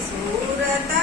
surata tá?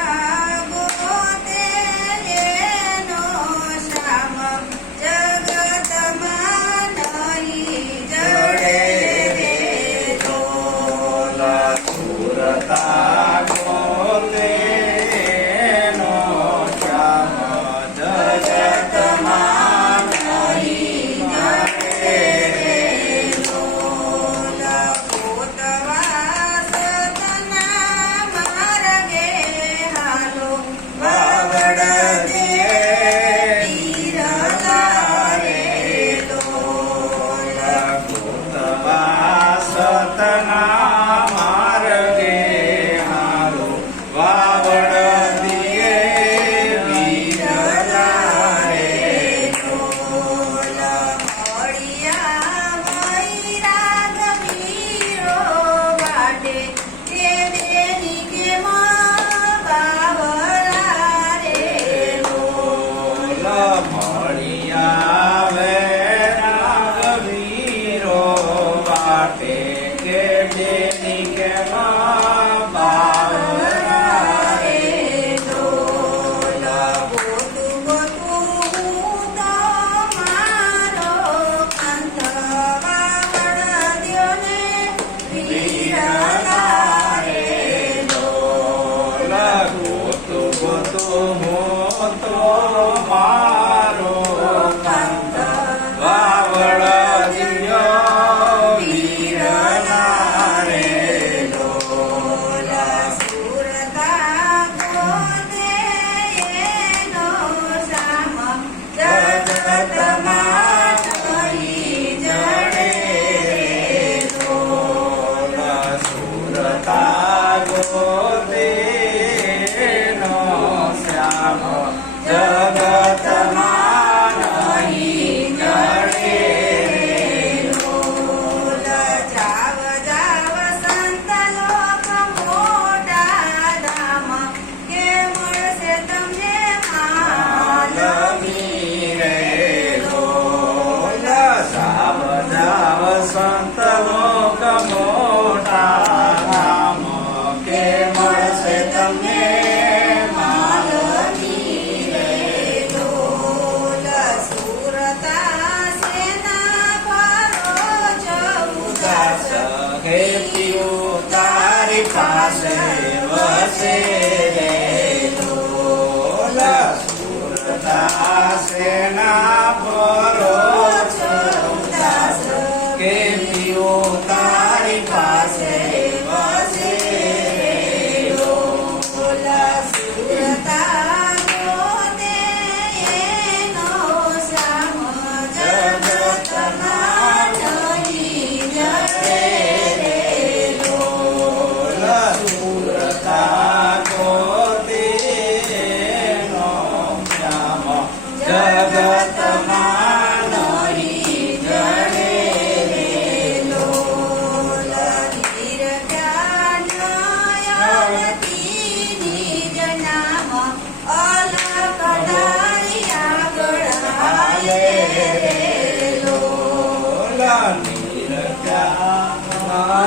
Ah, mano. นิลกามา